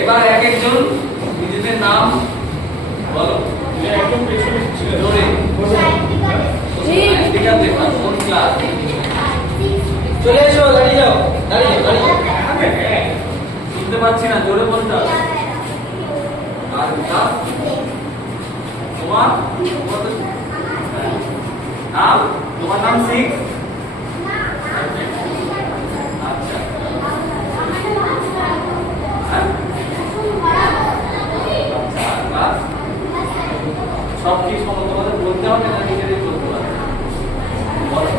এবার এক একজন নিজেদের নাম বলো। একদম পেছনে জোরে ঠিক আছে। কোন ক্লাস? চলে এসো, দাঁড়িয়ে যাও, দাঁড়িয়ে শুনতে পাচ্ছি না, জোরে বলতে হবে। আর ক্লাস তোমার নাম? তোমার নাম 6? আচ্ছা সব কি তোমাদের বলতে হবে না নিজেদের বলতে পারবে?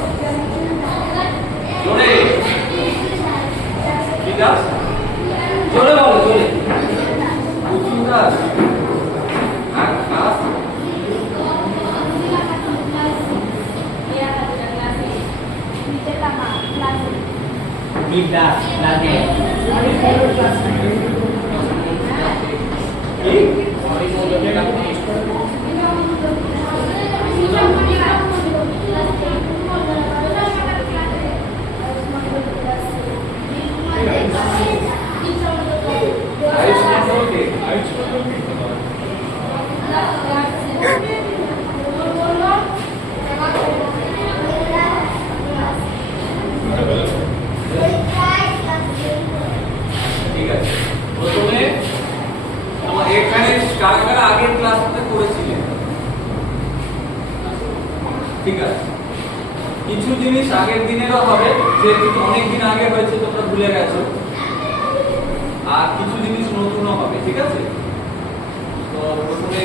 জোরে ঠিক আছে, জোরে বলো, জোরে। ঠিক আছে, কিছু জিনিস আগের দিনেরও হবে, যেহেতু অনেক দিন আগে হয়েছে তোমরা ভুলে গেছো, আর কিছু জিনিস নতুনও হবে। ঠিক আছে, তো প্রথমে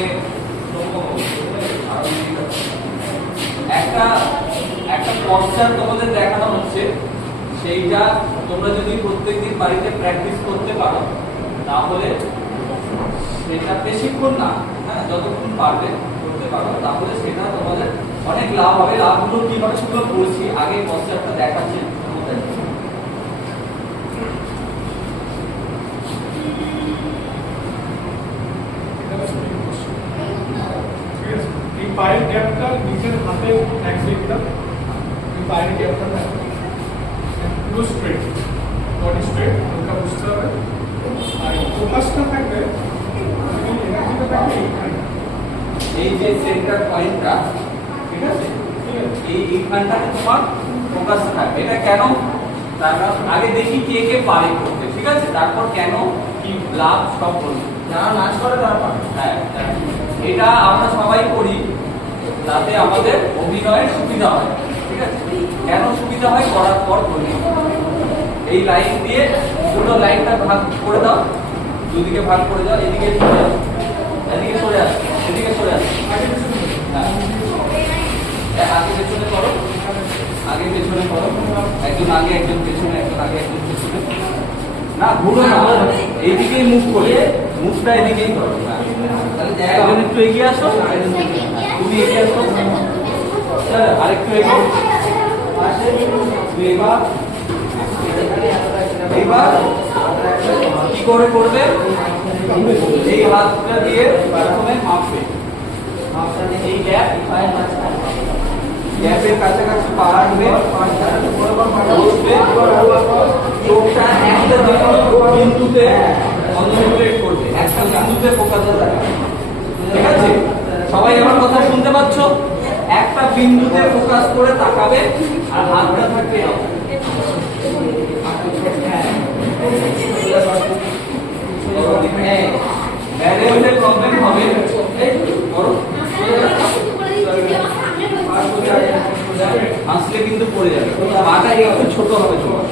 একটা পশ্চাৎ তোমাদের দেখানো হচ্ছে, সেইটা তোমরা যদি প্রত্যেকদিন বাড়িতে প্র্যাকটিস করতে পারো তাহলে সেটা বেশিক্ষণ না, হ্যাঁ, যতক্ষণ পারবে করতে পারো তাহলে সেটা তোমাদের অনেক লাভ হবে। লাভগুলো কিভাবে সেগুলো বলছি, আগে পশ্চাৎটা দেখাচ্ছি। এই পায়ের গ্যাপটা নিচের হাতে এক দিকটা, এই পায়ের গ্যাপটা থাকবে পুরো স্ট্রেট, বডি স্ট্রেট, ওটা বুঝতে হবে। আর ফোকাসটা থাকবে এই যে সেন্টার পয়েন্টটা, ঠিক আছে, এইখানটাতে তোমার ফোকাস থাকবে। এটা কেন? তার কারণ আগে দেখি কে কে পারে করতে, ঠিক আছে, তারপর কেন কি লাভ সব বলবো। যারা নাচ করে তারা পারে। হ্যাঁ, এটা আমরা সবাই করি, তাতে আমাদের অভিনয়ের সুবিধা হয়। ঠিক আছে, কেন সুবিধা হয় করার পর বলি। এই লাইন দিয়ে দুটো লাইনটা ভাগ করে দাও, দুদিকে ভাগ করে দাও, এদিকে সরে আসো, এদিকে সরে আসো, এদিকে সরে আসো। হ্যাঁ, আগে পেছনে করো, আগে পেছনে করো, একজন আগে একজন পেছনে, একজন আগে একজন পেছনে। না ঘুরো না, এইদিকেই মুখ করে, মুখটা এদিকেই করো। একজন একটু এগিয়ে আসো, তুমি এগিয়ে আসো, আরেকটু এগিয়ে। এবার কি করে করবে? এই হাতটা দিয়ে প্রথমে মাপবে, এই গ্যাপের কাছাকাছি পা রাখবে, বসবে, চোখটা একটা বিন্দুতে কনসেন্ট্রেট করবে, একটা বিন্দুতে ফোকাস রাখবে। ঠিক আছে, সবাই আমার কথা শুনতে পাচ্ছ? একটা বিন্দুতে ফোকাস করে তাকাবে আর হাতটা থাকবে ব্যালেন্সের প্রবলেম হবে। আসলে কিন্তু পড়ে যাবে, পাটা একটু ছোট হবে তোমার।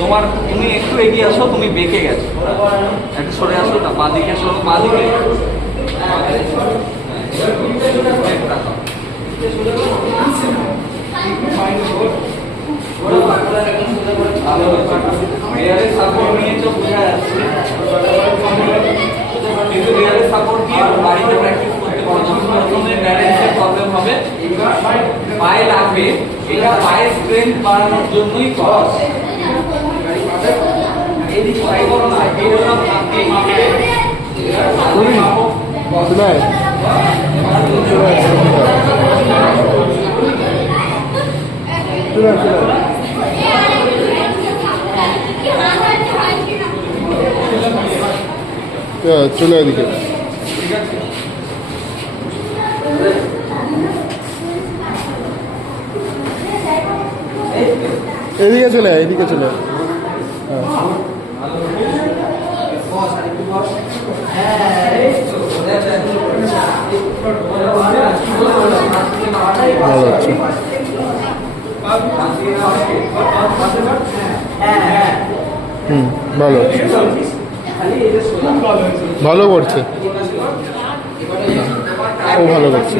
তোমার তুমি একটু এগিয়ে আসো, তুমি বেঁকে গেছো, একটু সরে আসো না, বাঁদিকে সরো, বাঁদিকে সাপোর্ট নিয়েছো বোঝা যাচ্ছে, কিন্তু রিয়ালের সাপোর্ট দিয়ে বাড়িতে প্র্যাকটিস করতে পারো। প্রথমে ব্যালেন্সের প্রবলেম হবে, পায়ে লাগবে, এটা পায়ের স্ট্রেংথ বাড়ানোর জন্যই করা। এদিক পায়ে করো না, এই বললাম আপনি মাপবে, চলে আয়, চলে আয়। চলে আয় এদিকে। ঠিক আছে এদিকে চলে আয়, এদিকে চলে আয়। হ্যাঁ। ভালো হচ্ছে। হুম, ভালো খুব ভালো হয়েছে। ভালো করছে, ও ভালো করছে।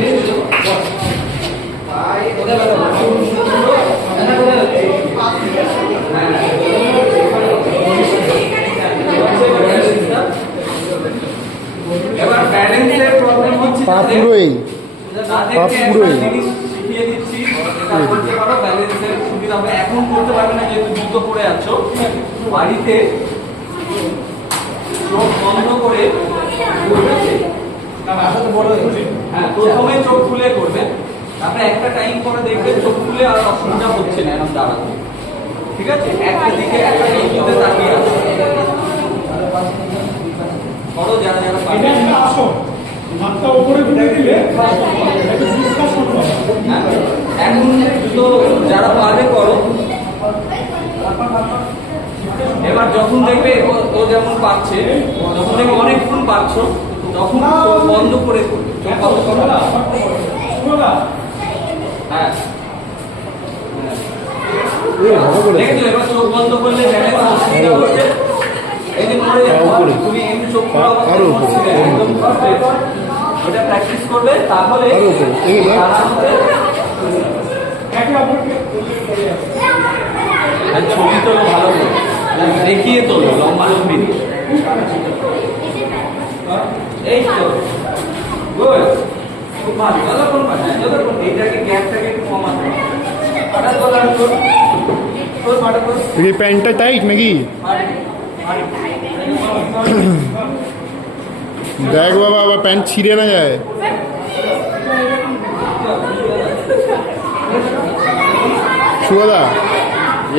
এবার ব্যালেন্সের প্রবলেম হচ্ছে পা পুরোই তাদেরকে একটা পুরোই। জিনিস শিখিয়ে দিচ্ছি, যেটা করতে পারো ব্যালেন্সের সুবিধা হবে। এখন করতে পারবে না যেহেতু জুতো পরে আছো। বাড়িতে চোখ বন্ধ করে, ঠিক আছে? হ্যাঁ, প্রথমে চোখ খুলে করবে, তারপরে একটা টাইম পরে দেখবে চোখ খুলে আর অসুবিধা হচ্ছে না এরকম দাঁড়াতে। ঠিক আছে, একটা দিকে একটা দিকে তাকিয়ে আছে করো, যারা যারা এটা পারবে। একটা আসন, হাতটা উপরে তুলে দিলে একটা বৃক্ষাসন হবে। হ্যাঁ, এখন জুতো যারা পারবে করো। এবার যখন দেখবে ও যেমন পাচ্ছে, যখন দেখবে অনেকক্ষণ পাচ্ছ, তখন চোখ বন্ধ করে করবে। চোখ বন্ধ করো না। হ্যাঁ, ভালো করেছে। দেখেছো এবার চোখ বন্ধ করলে ব্যালেন্স অসুবিধা হচ্ছে। এই যে মরে যাবে, উপরে। তুমি এমনি চোখ খোলা আরো অবস্থায় উপরে। করছিলে, একদম perfect। ওটা প্র্যাকটিস করবে, তাহলে আরো উপরে। এই দেখ। আরামসে একে অপরকে করে আসে। আর ছবি তোলো ভালো করে, দেখিয়ে তোলো লম্বা লম্বি দিয়ে। এই তো গুড, খুব ভালো। যতক্ষণ পারে যতক্ষণ এইটাকে গ্যাপটাকে একটু কমাতে হবে। হঠাৎ বলা তোর হঠাৎ করে এই প্যান্টটা টাইট নাকি? দেখ বাবা, আবার প্যান্ট ছিঁড়ে না যায়। সুগাদা,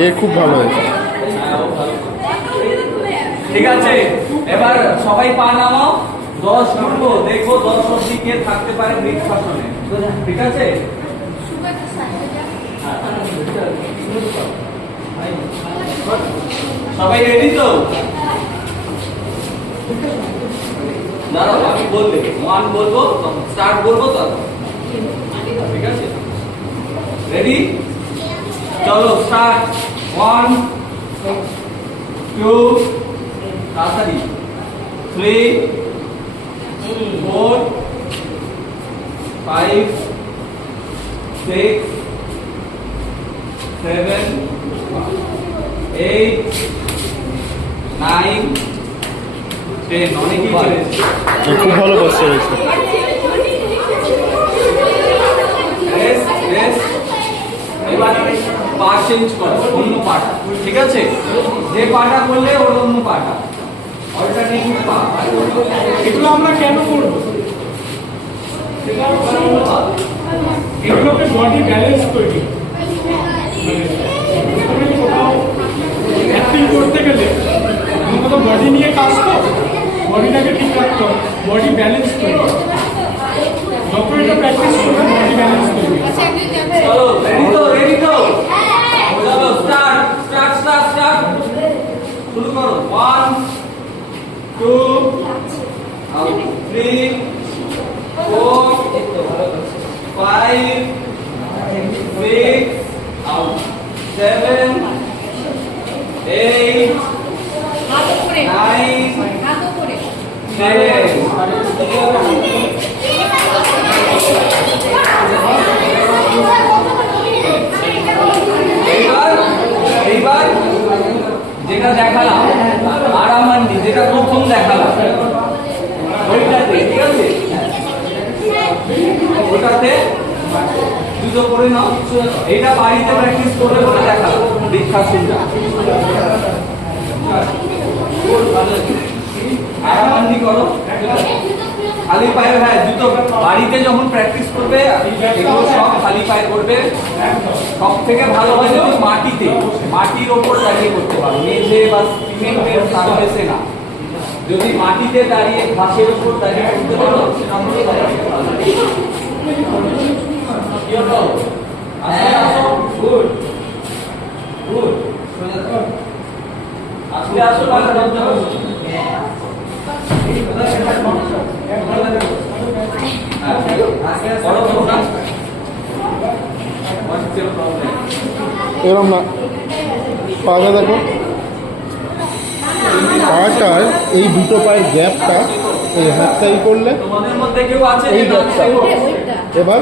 এ খুব ভালো হয়েছে। ঠিক আছে, এবার সবাই পা নামাও। 10 করবো, দেখবো 10 অব্দি কে থাকতে পারে বৃক্ষাসনে। ঠিক আছে, সবাই রেডি তো? দাঁড়াও, আমি বলবে 1 বলবো, স্টার্ট বলবো তখন। ঠিক আছে, রেডি? চলো স্টার্ট। 1 2 তাড়াতাড়ি 3 4 5 6 7 8 9 10 অনেকই চলেছে। খুব ভালো করছে হয়েছে। Rest rest. এবার পা চেঞ্জ করো, অন্য পাটা। ঠিক আছে, যে পাটা করলে ওর অন্য পাটা, অল্টারনেটিভ পা। এগুলো আমরা কেন করবো? সেটা হচ্ছে এগুলোকে বডি ব্যালেন্স তৈরি। তুমি কোথাও অ্যাক্টিং করতে গেলে কোথাও বডি নিয়ে কাজ তো, বডিটাকে ঠিক রাখতে হবে, বডি ব্যালেন্স তৈরি। যত এটা প্র্যাকটিস করবে বডি ব্যালেন্স তৈরি। চলো রেডি তো? রেডি তো? চলো স্টার্ট স্টার্ট স্টার্ট স্টার্ট শুরু করো। 1 2 3 4 5 6 7 8 9 10 এইবার যেটা দেখালাম আরামান্ডি, যেটা প্রথম দেখালাম ওইটাতে, ঠিক আছে, ওটাতে দুটো করে নাও। এটা বাড়িতে প্র্যাকটিস করবে বলে দেখালাম বৃক্ষাসনটা। আরামান্ডি করো খালি পায়ে। হ্যাঁ, জুতো বাড়িতে যখন প্র্যাকটিস করবে এগুলো সব খালি পায়ে করবে। সব থেকে ভালো হয় যদি মাটির ওপর দাঁড়িয়ে করতে পারো, মেঝে বা সিমেন্টের সারফেসে না। যদি মাটিতে দাঁড়িয়ে ঘাসের উপর দাঁড়িয়ে করতে পারো সেটা হলো গুড গুড। আসলে আসো বাংলা বলতে হবে। এরম না, পাটা দেখো, পাটার এই দুটো পায়ের গ্যাপটা এই হাতটা ই করলে তোমাদের মধ্যে কেউ আছে এই গ্যাপটা, এবার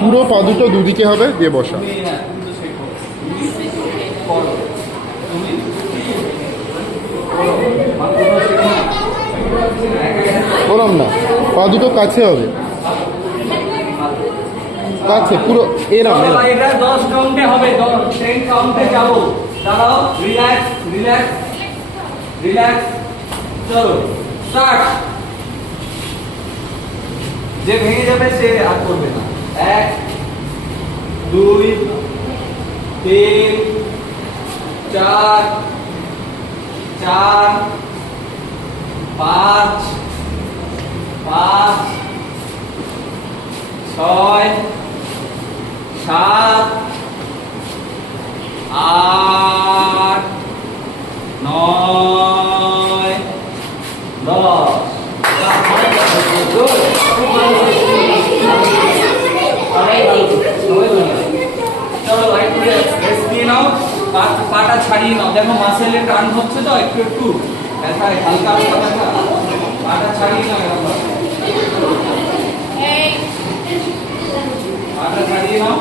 পুরো পা দুটো দুদিকে হবে, দিয়ে বসা। ওরম না, পা দুটো কাছে হবে, কাছে পুরো এরম এরম। এটা 10 কাউন্টে হবে, 10 কাউন্টে যাব। দাঁড়াও, রিল্যাক্স রিল্যাক্স রিল্যাক্স, চলো স্টার্ট। যে ভেঙে যাবে সে আর করবে না। 1 2 3 4 4 5 5 6 7 8 9 10। চলো একটু রেস্ট নিয়ে নাও, পাটা ছাড়িয়ে নাও। দেখো মাসেলে টান হচ্ছে তো, একটু একটু ব্যথা, হালকা হালকা ব্যথা। পাটা ছাড়িয়ে নাও, এরকম পাটা ছাড়িয়ে নাও।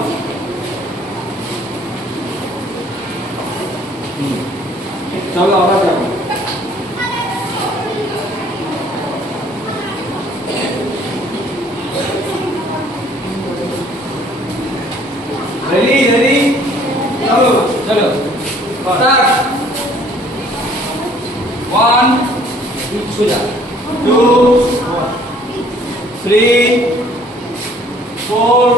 চলো আবার যাবো। रेडी रेडी, चलो चलो स्टार्ट। 1 2 3 4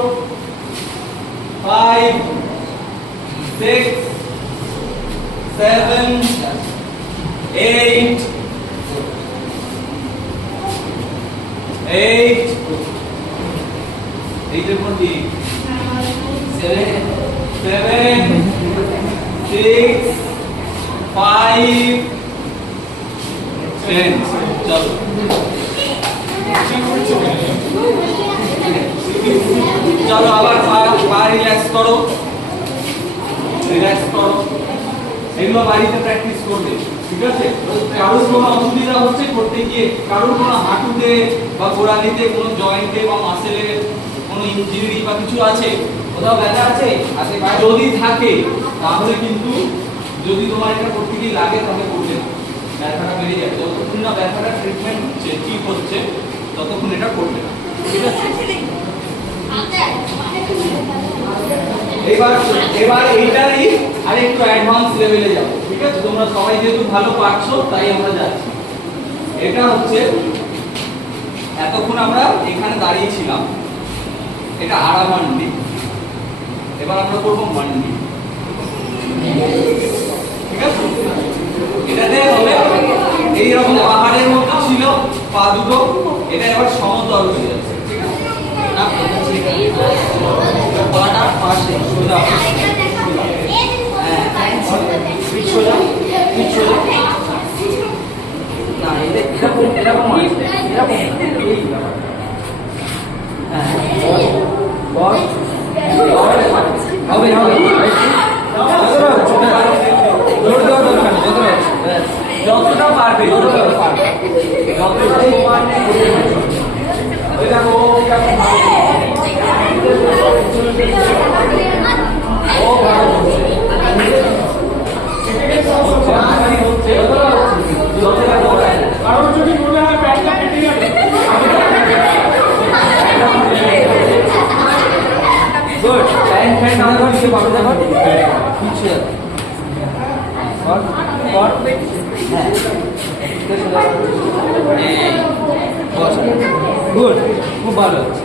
5 6 7 8 8 এইটার মধ্যে 7 6 5 10। चलो चलो আবার পা রিল্যাক্স করো, রিল্যাক্স করো। এগুলো বাড়িতে প্র্যাকটিস করবে, ঠিক আছে? কারোর কোনো অসুবিধা হচ্ছে করতে গিয়ে, কারোর কোনো হাঁটুতে বা গোড়ালিতে কোনো জয়েন্টে বা মাসেলে কোনো ইনজুরি বা কিছু আছে, কোথাও ব্যথা আছে, যদি থাকে তাহলে কিন্তু, যদি তোমার এটা করতে গিয়ে লাগে তাহলে করবে না, ব্যথাটা বেড়ে যাবে। যতক্ষণ না ব্যথাটা ট্রিটমেন্ট হচ্ছে, ঠিক হচ্ছে, ততক্ষণ এটা করবে না, ঠিক আছে? এবার এইটারই আরেকটু অ্যাডভান্স লেভেলে যাবো, ঠিক আছে? তোমরা সবাই যেহেতু ভালো পারছো তাই আমরা যাচ্ছি। এটা হচ্ছে এতক্ষণ আমরা এখানে দাঁড়িয়েছিলাম, এটা আড়া মান্ডি। এবার আমরা করবো মান্ডি, ঠিক আছে? এটাতে হবে এইরকম পাহাড়ের মতো ছিল পা দুটো, এটা এবার সমতল হয়ে যাচ্ছে, ঠিক আছে? পাটা পাশে সোজা, সোজা সোজা না, এরকম এরকম হবে হবে যতটা পারবে, যতটা পারবে, কারণ যদি মনে হয় ব্যাটটা কেটে যাবে, গুড। লাইন ফ্যান না ধর দিকে পাবে, দেখো পিছে কট হ্যাঁ, গুড। খুব ভালো হচ্ছে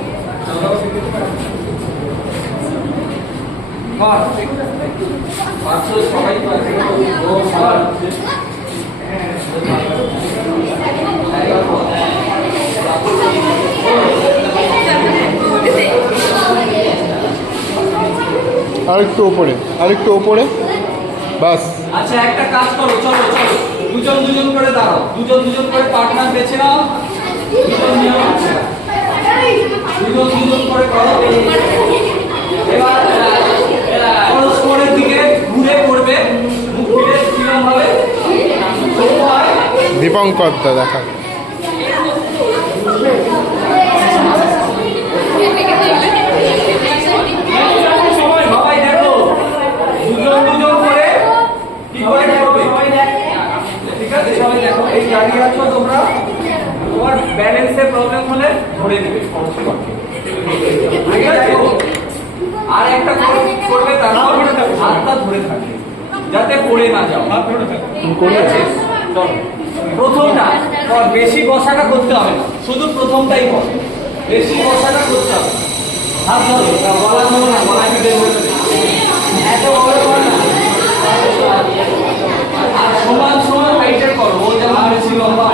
সবাই ভালো হচ্ছে আরেকটু ওপরে, আরেকটু ওপরে, বাস। আচ্ছা একটা কাজ করো, চলো চলো দুজন দুজন করে দাঁড়াও, দুজন দুজন করে পার্টনার বেছে নাও, দুজন দুজন করে করো। এবার পরস্পরের দিকে ঘুরে করবে, মুখ ফিরে কিরম হবে দীপঙ্কর দা দেখা। সবাই দেখো দুজন দুজন করে কি করে করবে, ঠিক আছে? সবাই দেখো, এই দাঁড়িয়ে আছো তোমরা, তোমার ব্যালেন্সের প্রবলেম হলে ধরে নেবে, ঠিক আছে? আর একটা করবে, তারপর হাতটা ধরে থাকবে যাতে পড়ে না যাও, হাত ধরে থাকবে, ঠিক আছে? চলো প্রথমটা বেশি বসাটা করতে হবে না, শুধু প্রথমটাই হবে, বেশি বসাটা করতে হবে। হাত ধরো, গলা ধরো না, গলা কেটে এত বড় করে না, আর সমান সমান হাইটের করো, ও যেমন বেশি লম্বা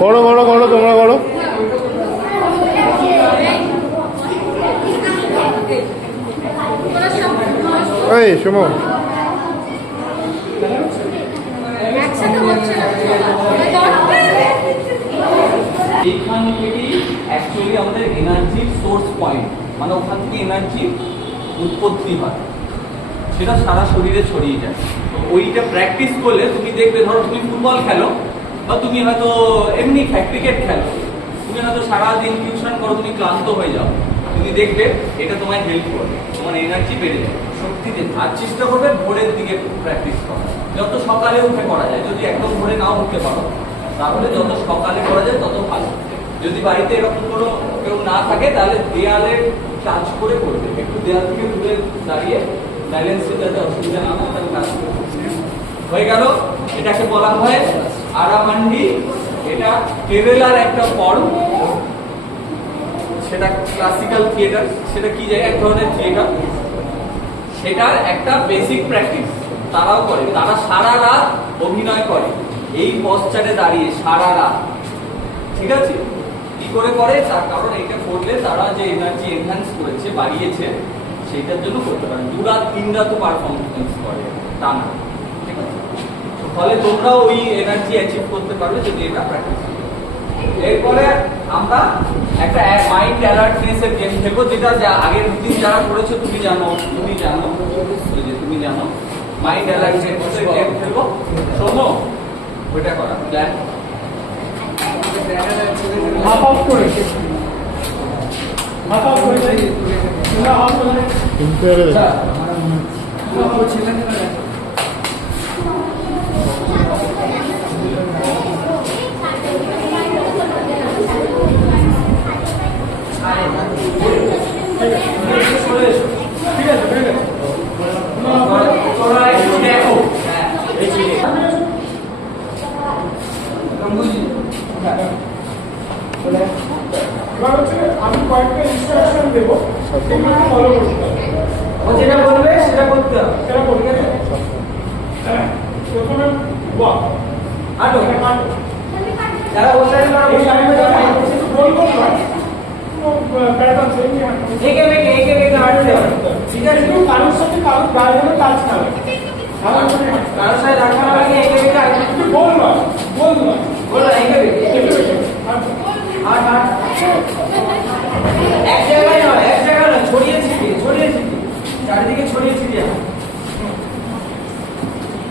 করো করো করো, তোমরা করো। এই শোনো, এইখান থেকেই অ্যাকচুয়ালি আমাদের এনার্জির সোর্স পয়েন্ট, মানে ওখান থেকে এনার্জি উৎপত্তি হয়, সেটা সারা শরীরে ছড়িয়ে যায়। তো ওইটা প্র্যাকটিস করলে তুমি দেখবে, ধরো তুমি ফুটবল খেলো বা তুমি হয়তো এমনি ক্রিকেট খেলো, তুমি হয়তো সারাদিন টিউশন করো, তুমি ক্লান্ত হয়ে যাও, তুমি দেখবে এটা তোমায় হেল্প করবে, তোমার এনার্জি বেড়ে যাবে, শক্তিতে। আর চেষ্টা করবে ভোরের দিকে প্র্যাকটিস করা, যত সকালে উঠে করা যায়। যদি একদম ভোরে নাও উঠতে পারো তাহলে যত সকালে করা যায় তত ভালো। যদি বাড়িতে এরকম কোনো কেউ না থাকে তাহলে দেয়ালে টাচ করে করবে, একটু দেয়াল থেকে দূরে দাঁড়িয়ে ব্যালেন্সের যাতে অসুবিধা না হয় তাহলে কাজ করবে। হয়ে গেল, এটাকে বলা হয় আরামান্ডি। এটা কেরালার একটা ফর্ম, সেটা ক্লাসিক্যাল থিয়েটার, সেটা কি যায়, এক ধরনের থিয়েটার, সেটার একটা বেসিক প্র্যাকটিস তারাও করে। তারা সারা রাত অভিনয় করে এই পশ্চাতে দাঁড়িয়ে, সারা রাত, ঠিক আছে? কি করে করে, তার কারণ এটা করলে তারা যে এনার্জি এনহ্যান্স করেছে, বাড়িয়েছে, সেইটার জন্য করতে পারে। 2 রাত 3 রাত পারফরমেন্স করে টানা, ঠিক আছে? ফলে তোমরাও ওই এনার্জি অ্যাচিভ করতে পারবে যদি এটা প্র্যাকটিস করো। এরপরে আমরা একটা মাইন্ড অ্যালার্টনেসের গেম খেলবো, যেটা আগের দিন যারা করেছো তুমি জানো মাইন্ড অ্যালার্টনেসের গেম খেলবো। শোনো, ওইটা করা প্ল্যান হাফ অফ করে, হাফ অফ করে, হাফ করে চলে এসো। ও যেটা বলবে সেটা করতে হবে। সেটা করতে হবে। হ্যাঁ, প্রথমে ওয়াক হাঁটো হাঁটো। যারা ওই সাইডে তারা ওই সাইডে যাবে। গোল গোল নয়, প্যাটার্ন সেম হাঁটো। একে বেঁকে হাঁটতে হবে, ঠিক আছে? কিন্তু কারোর সাথে কারোর গায়ে যেন টাচ না লাগে। ভালো করে হাঁটো। কারোর সাথে ধাক্কা না লাগে একে বেঁকে হাঁটতে হবে। কিন্তু গোল নয়, গোল নয়। বলো একে বেঁকে একটু বেশি হাঁটো। হাঁট হাঁট। এক জায়গায় নয়, ছড়িয়ে ছিটিয়ে চারিদিকে ছড়িয়ে ছিটিয়ে হাঁট।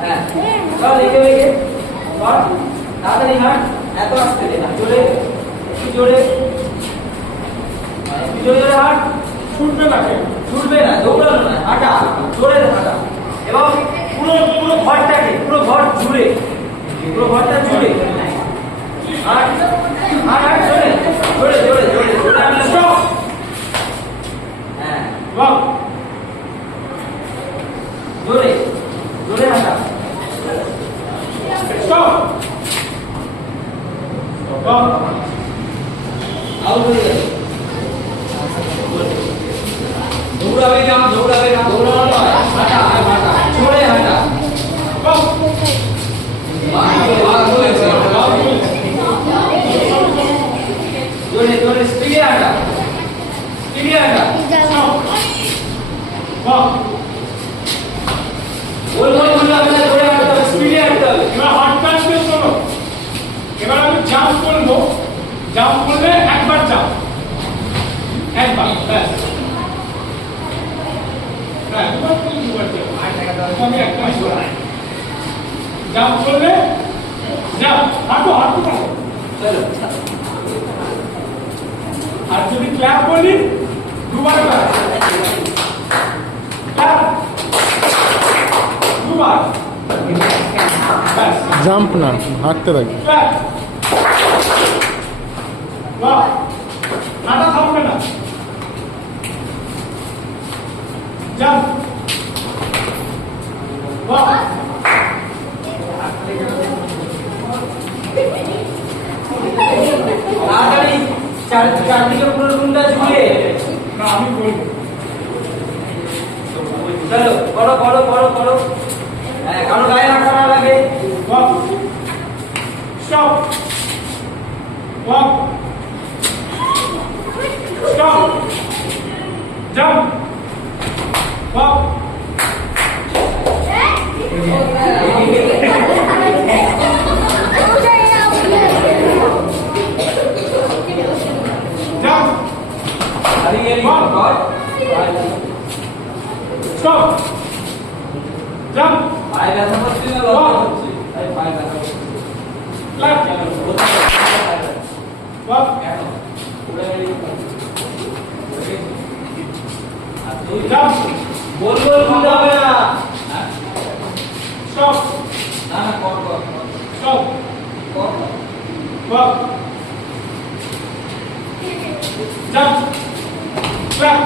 হ্যাঁ চল একে বেঁকে চল, তাড়াতাড়ি হাঁট, এত আসতে দে না, জোরে একটু জোরে হাঁট। ছুটবে না কেউ। ছুটবে না, দৌড়ানো না, হাঁটা জোরে হাঁটা। এবং পুরো ঘরটাকে, পুরো ঘরটা জুড়ে হাঁট হাঁট হাঁট, জোরে আমরা স্টপ হ্যাঁ ওয়াক জোরে হাঁটা। স্টপ ওয়াক আউট হয়ে গেল। দৌড়াবে না, দৌড়ানো নয়, হাঁটা জোরে হাঁটা। ওয়াক জোরে স্পিডে হাঁটা। ওয়াক গোল করলে হবে না, জোরে হাঁটতে হবে, স্পিডে হাঁটতে হবে। এবার হাত কাটতে শোনো। এবার আমি জাম্প করবো, জাম্প করলে একবার জাম্প, একবার ব্যাস। হ্যাঁ, দুবার করলে দুবার জাম্প। আমি একটা জাম্প করলে জাম্প, হাঁটো চলো আর যদি ক্ল্যাপ করি দুবার ক্ল্যাপ, দুবার ব্যাস। জাম্প না, হাঁটতে থাকবে। ক্ল্যাপ বাহ, হাঁটা থামবে না। জাম্প বাহ, তাড়াতাড়ি চারদিকে পুরো রুমটা জুড়ে। না আমি বলবো। চলো করো। হ্যাঁ, কারো গায়ে রাখা না লাগে। Walk. Stop. Walk. Stop. Jump. Walk. Jump. Stop. Jump. পায়ে ব্যথা করছে না, লজ্জা হচ্ছে? পায়ে ব্যথা করছে। Clap. Walk. কেন? উড়ে গেলি। আর তুই Jump. গোল ঘুরতে হবে না। হ্যাঁ? Stop. না কর। Stop. Walk. Jump. Clap.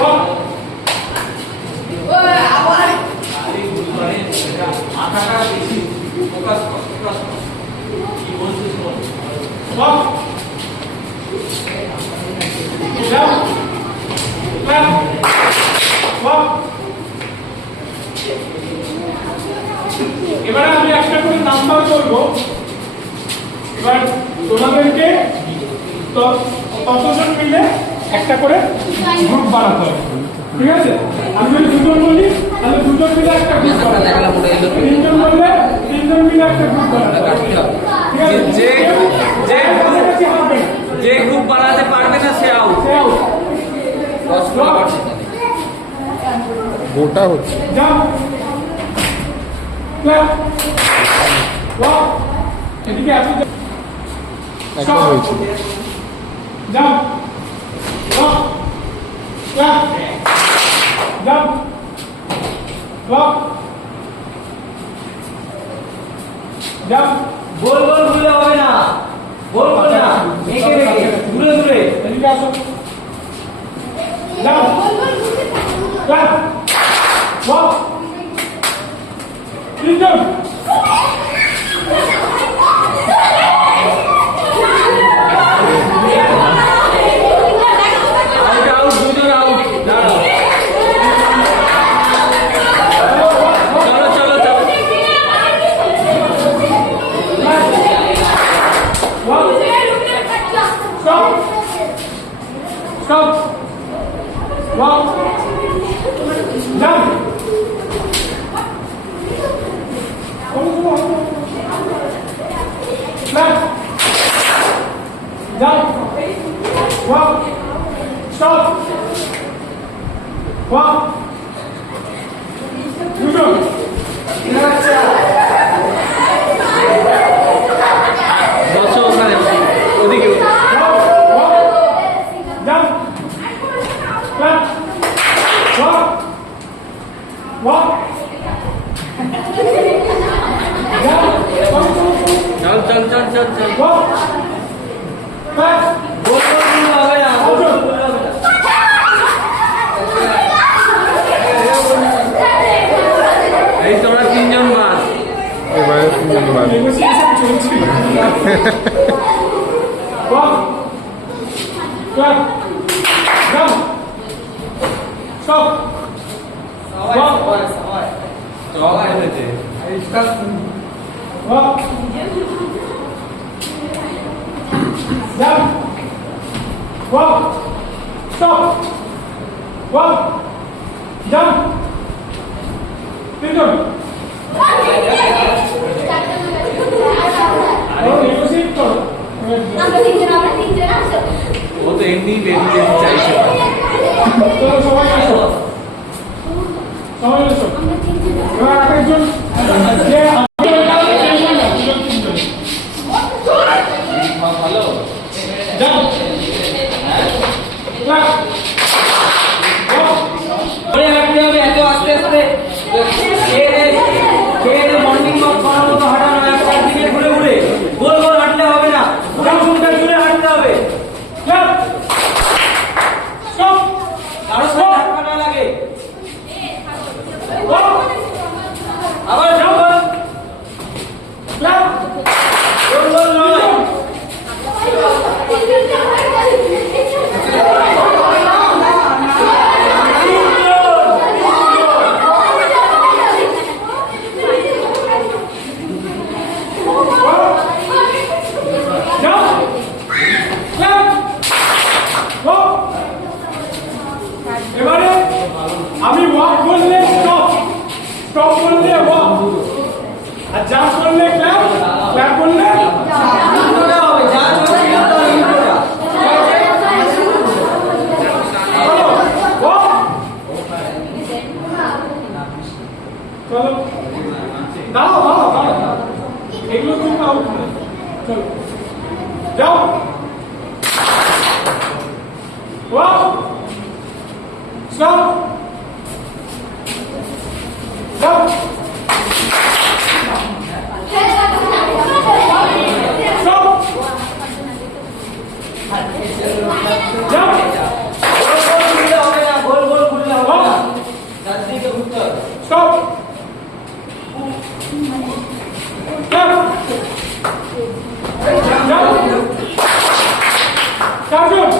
Walk. আরে গুরুবারে মাথাটা বেশি ফোকাস কর। কি বলছিস বল। Walk. Jump. Clap. Walk. এবারে আমি একটা করে নাম্বার বলবো। এবার তোমাদেরকে ততজন মিলে একটা করে গ্রুপ বানাতে হবে, ঠিক আছে? আমি যদি দুজন বলি তাহলে দুজন মিলে একটা গ্রুপ বানাতে হবে, তিনজন বললে তিনজন মিলে একটা গ্রুপ বানাতে হবে, ঠিক আছে? যে গ্রুপ বানাতে পারবে না সে আউট। গোটা হচ্ছে। Jump, clap, walk. এদিকে আসো, একটা হয়েছে। Jump, walk, clap, jump, walk, jump. গোল ঘুরলে হবে না, গোল না, এঁকে দূরে। এদিকে আসো, জাম্প, ক্ল্যাপ, ওয়াক। তিনজন। আউট, দুজন আউট। দাঁড়াও। Jump Clap. Jump. Walk. Stop. Walk. U-turn. বসো ওখানে, ওদিকে। Walk. Walk. Jump. Clap. Walk. Walk. চল চল চল চল চল। Walk. Clap. গোল গোল গুলো হবে না, গোল গোল গুলো হবে না। এই তোমরা তিনজন বাদ। এবারে ধন্যবাদ। Negotiation চলছে। Walk. Clap. Jump. Stop. সবাই হয়েছে। Walk. Jump. Walk. Stop. Walk. Jump. Pivot. Negotiate করো। ও তো এমনি বেরিয়ে যেতে চাইছে। চলো সবাই আসো। সবাই আসো। এবার আরেকজন যে ভালো। Jump. Clap. Walk. ওরে হাঁটতে হবে এত আস্তে আস্তে। খেয়ে মর্নিং ওয়াক করার মতো হাঁটানো, একটার দিকে ঘুরে ঘুরে গোল গোল হাঁটলে হবে না, পুরো চুলটা জুড়ে হাঁটতে হবে। Clap. Stop. কারো সাথে ধাক্কা না লাগে। Walk. আবার জম্প। Clap. গোল গোল নয়। Jump. Clap. Walk. এবারে আমি ওয়াক করলে স্টপ, স্টপ করলে ওয়াক, আর জাম্প করলে ক্ল্যাপ, ক্ল্যাপ করলে ওটা হবে যা চলছে না তো ইন্ট্রোটা। চলো ওয়াক। চলো দাঁড়াও দাঁড়াও দাঁড়াও, এগুলো তুমি আউট না। চলো যাও walk. Stop. Stop. Stop. Jump. গোল গোল ঘুরলে হবে না, গোল গোল ঘুরলে হবে না, চারদিকে ঘুরতে হবে। Stop. Stop. Jump. Sergeant.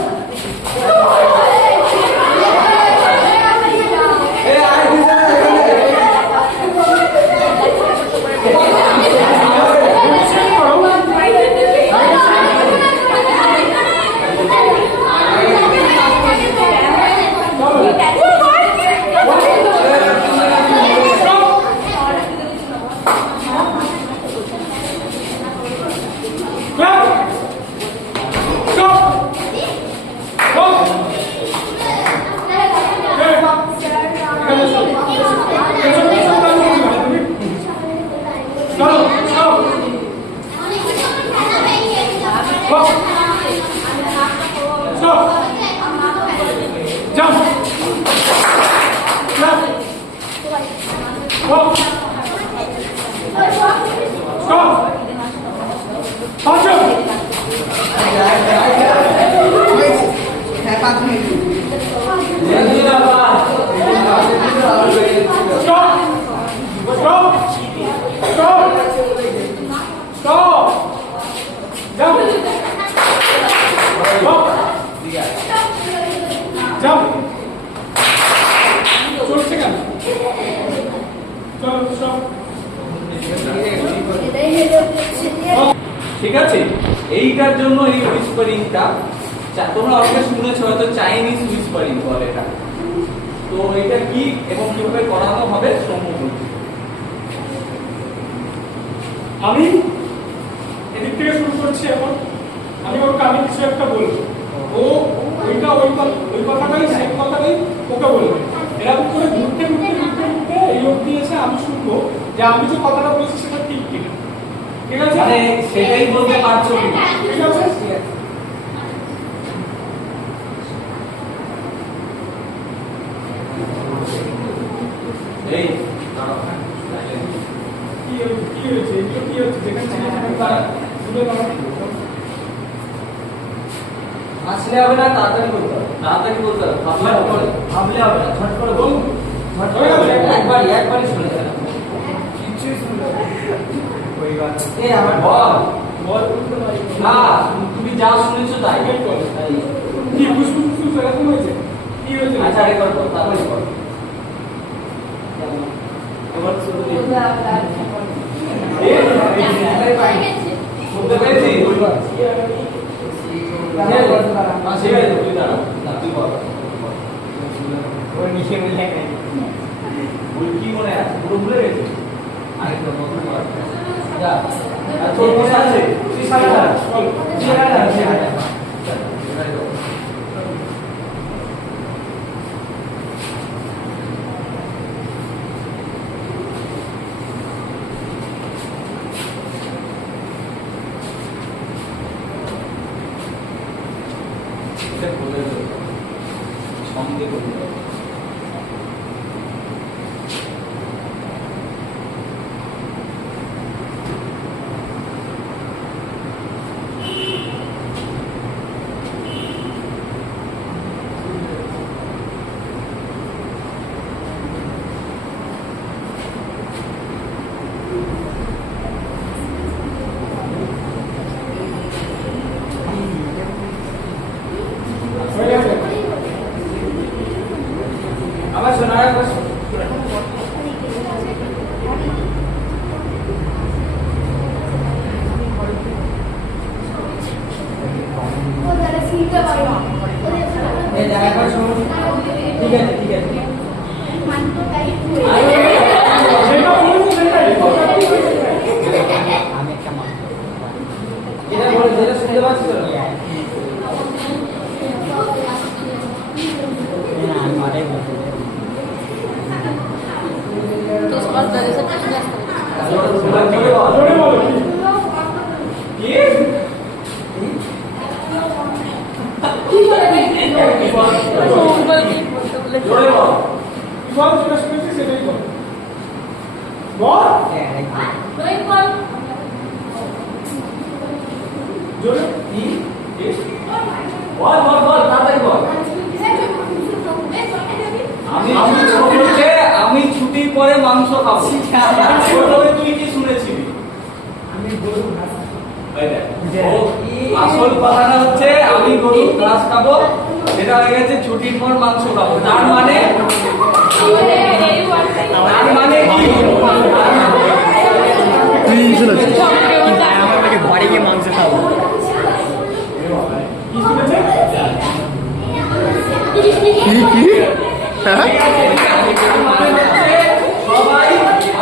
ঠিক আছে, এইটার জন্য এই হুইসপারিংটা তোমরা অনেকে শুনেছো হয়তো, চাইনিজ হুইসপারিং বলে এটা। তো এটা কি এবং কিভাবে করানো হবে সম্পূর্ণ আমি এদিক থেকে শুরু করছি। এখন আমি ওর কানে কিছু একটা বলবো, ও ওইটা ওই কথাটাই সেম কথাটাই ওকে বলবে। এরকম করে ঘুরতে ঘুরতে ঘুরতে ঘুরতে এই অবধি এসে আমি শুনবো যে আমি যে কথাটা বলছি সেটা ঠিক কিনা। ঠিক আছে, মানে সেটাই বলতে পারছো কিনা? ঠিক আছে। এই কি হয়েছে এগুলো কি হচ্ছে? যেখানে সেখানে শুনে আসলে হবে না, তাড়াতাড়ি বলতে হবে, তাড়াতাড়ি বলতে হবে, ভাবলে হবে না, ঝট করে বল, ঝট করে বল, একবারই শুনে যাবে, কিছুই শুনবে না। এই আমার বল বল না, তুমি যা শুনেছো তাই বল। কি বুঝবুঝ এরকম হয়েছে? কি হয়েছে? আচ্ছা রেকর্ড করো, তারপরে বল। এবার শুরু করো। শুনতে পেয়েছি? ঠিক আছে, তুই দাঁড়া, তুই বল। ভুল কি মনে আছে? পুরো ভুলে গেছি? আরেকটা নতুন বল। যা। আর তোর মনে আছে? তুই সামনে দাঁড়া। বল। তুই এখানে দাঁড়া, তুই এখানে দাঁড়া। চল, এখানে দাঁড়া। এটা বলে দেবো। সঙ্গে বলে দেবো। হয়ে গেছে? আবার শোনা একবার ঠিক আছে ঠিক আছে যেটা বলেছে সেটাই। এটা বলে যেটা শুনতে পাচ্ছি তো জোরে বলো। কি জোরে বল কি বল? যেটা শুনেছি সেটাই বল। বল জোরে। কি বল বল বল তাড়াতাড়ি বল আমি ছুটির পরে মাংস খাবো প্রথমে তুই কি শুনেছিলি ও, আসল কথাটা হচ্ছে আমি গরুর ঘাস খাবো, সেটা হয়ে গেছে ছুটির পর মাংস খাবো। তার মানে কি? তুই শুনেছিস? ঘরে গিয়ে মাংস খাবো। কি শুনেছে? কি হ্যাঁ সবাই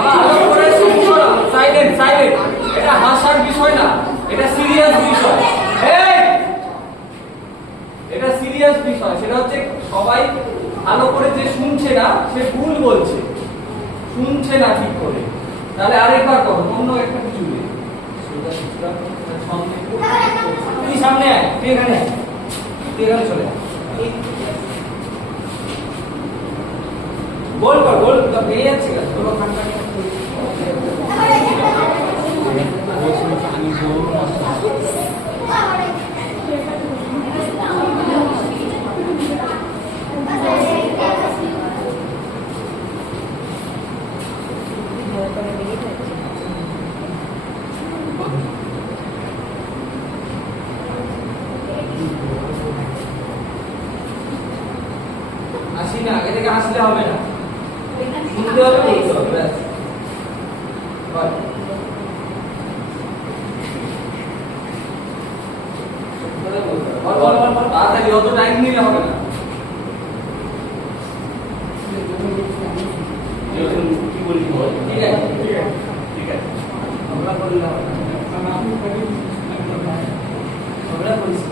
ভালো করে শুনছো, সাইলেন্ট সাইলেন্ট, এটা হাসার বিষয় না, এটা সিরিয়াস বিষয়। এই এটা সিরিয়াস বিষয়, সেটা হচ্ছে সবাই ভালো করে যে শুনছে না সে ভুল বলছে, শুনছে না ঠিক করে। তাহলে আরেকবার করো, অন্য একটা কিছু নেই। তুই সামনে আয়, তুই এখানে আয়, তুই এখানে চলে আয়। গোল কর, গোল বেরিয়ে যাচ্ছে কেন? তোর ওখানটা হাসি না, আগে থেকে হাসলে হবে না, শুনতে হবে, বলতে হবে, ব্যাস। বল। বল বল বল বল, তাড়াতাড়ি, অত টাইম নিলে হবে না। কি বলি ঠিক আছে ঠিক আছে আমরা করলাম আমরা করেছি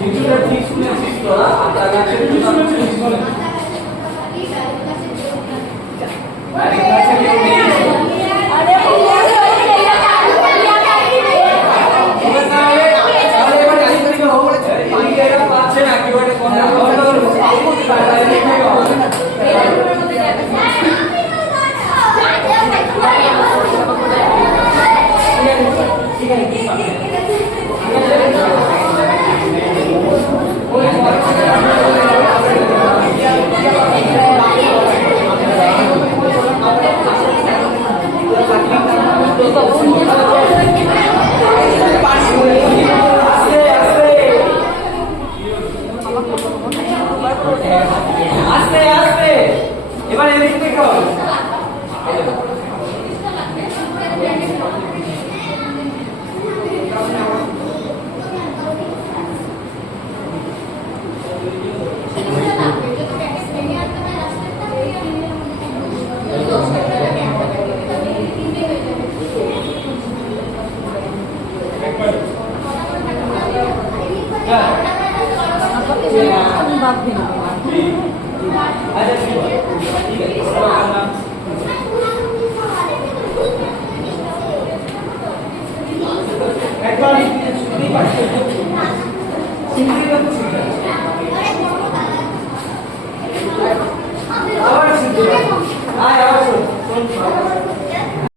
কিছুটা ঠিক শুনেছিস তোরা আপনার কাছে আরে কাছে কেউ নেই পাচ্ছে না কেউ এটা কোন আস্তে আস্তে এবার এদিক থেকে হবে একবার